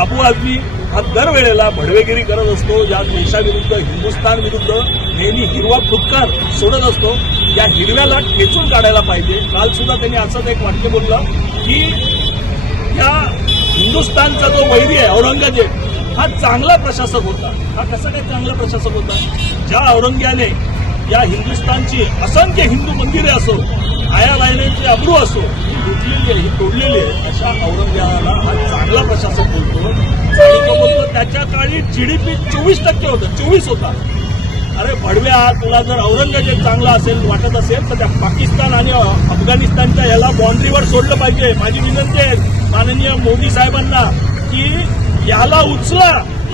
आबू आदमी हा दरवेळेला भडवेगिरी करत असतो या देशाविरुद्ध हिंदुस्थान विरुद्ध नेहमी हिरवा फुटकार सोडत असतो या हिरव्याला खेचून काढायला पाहिजे. काल सुद्धा त्यांनी असंच एक वाक्य बोललं की या हिंदुस्थानचा जो वैरी आहे औरंगजेब हा चांगला प्रशासक होता. हा कसा काय चांगला प्रशासक होता? ज्या औरंग्याने या हिंदुस्थानची असंख्य हिंदू मंदिरे असो ते अब्रू असो ही लुटलेली आहे ही तोडलेली आहे अशा औरंगजेबाला हा चांगला प्रशासक बोलतो. आणि तो बोलतो त्याच्या काळी जीडीपी चोवीस टक्के होतं चोवीस होता. अरे भडव्या तुला जर औरंगजेब चांगला असेल वाटत असेल तर त्या पाकिस्तान आणि अफगाणिस्तानच्या याला बाँड्रीवर सोडलं पाहिजे. माझी विनंती आहे माननीय मोदी साहेबांना की याला उचला.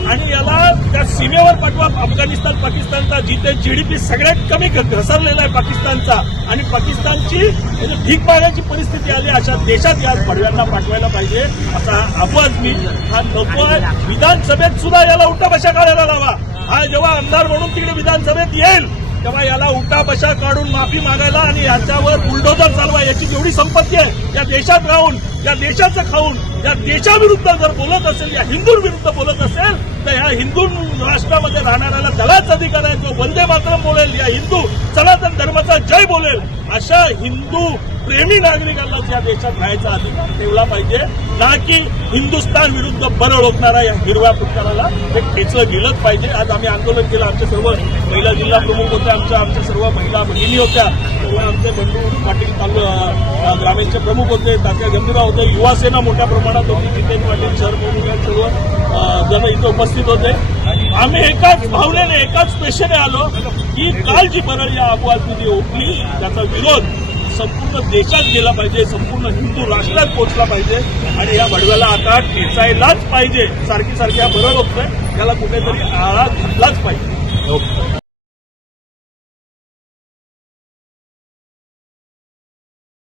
आणि याला त्या सीमेवर पाठवा. अफगाणिस्तान पाकिस्तानचा जिथे जीडीपी सगळ्यात कमी घसरलेला आहे पाकिस्तानचा. आणि पाकिस्तानची म्हणजे भीक मागण्याची परिस्थिती आली अशा देशात या भडव्यांना पाठवायला पाहिजे. असा आवाज मी हा नको आहे. विधानसभेत सुद्धा याला उठा बशा काढायला लावा. हा जेव्हा आमदार म्हणून तिकडे विधानसभेत येईल तेव्हा याला उठा बशा काढून माफी मागायला आणि याच्यावर बुलडोजर चालवा याची जेवढी संपत्ती आहे या देशात राहून या देशाचं खाऊन या देशाविरुद्ध जर बोलत असेल या हिंदूंविरुद्ध बोलत असेल तर ह्या हिंदू राष्ट्रामध्ये राहणाऱ्याला दलाच अधिकार आहे. जो वंदे मातरम बोलेल. या हिंदू सनातन धर्माचा जय बोलेल. अशा हिंदू प्रेमी नागरिकांनाच या देशात राहायचा अधिकार ठेवला पाहिजे ना की हिंदुस्थान विरुद्ध बरं ओळखणारा या हिरव्या पुस्तकाला हे खेचलं गेलंच पाहिजे. आज आम्ही आंदोलन केलं आमचे सर्व महिला जिल्हा प्रमुख होत्या आमच्या आमच्या सर्व महिला भगिनी होत्या आमचे बंडू पाटील तालु ग्रामीणचे प्रमुख होते तात्या गंभीरा होते युवा सेना मोठ्या प्रमाणात होती जितेंद्र पाटील शहर प्रमुख सर्व जण इथे उपस्थित होते. आम्ही एकाच भावनेने एकाच पेशेने आलो की काल जी बरळ या अपवादची ओपली. त्याचा विरोध संपूर्ण देशात गेला पाहिजे संपूर्ण हिंदू राष्ट्रात पोहोचला पाहिजे आणि या भडव्याला आता ठेचायलाच पाहिजे. सारखी सारखी हा बरं बघतोय त्याला कुठेतरी आळा घातलाच पाहिजे.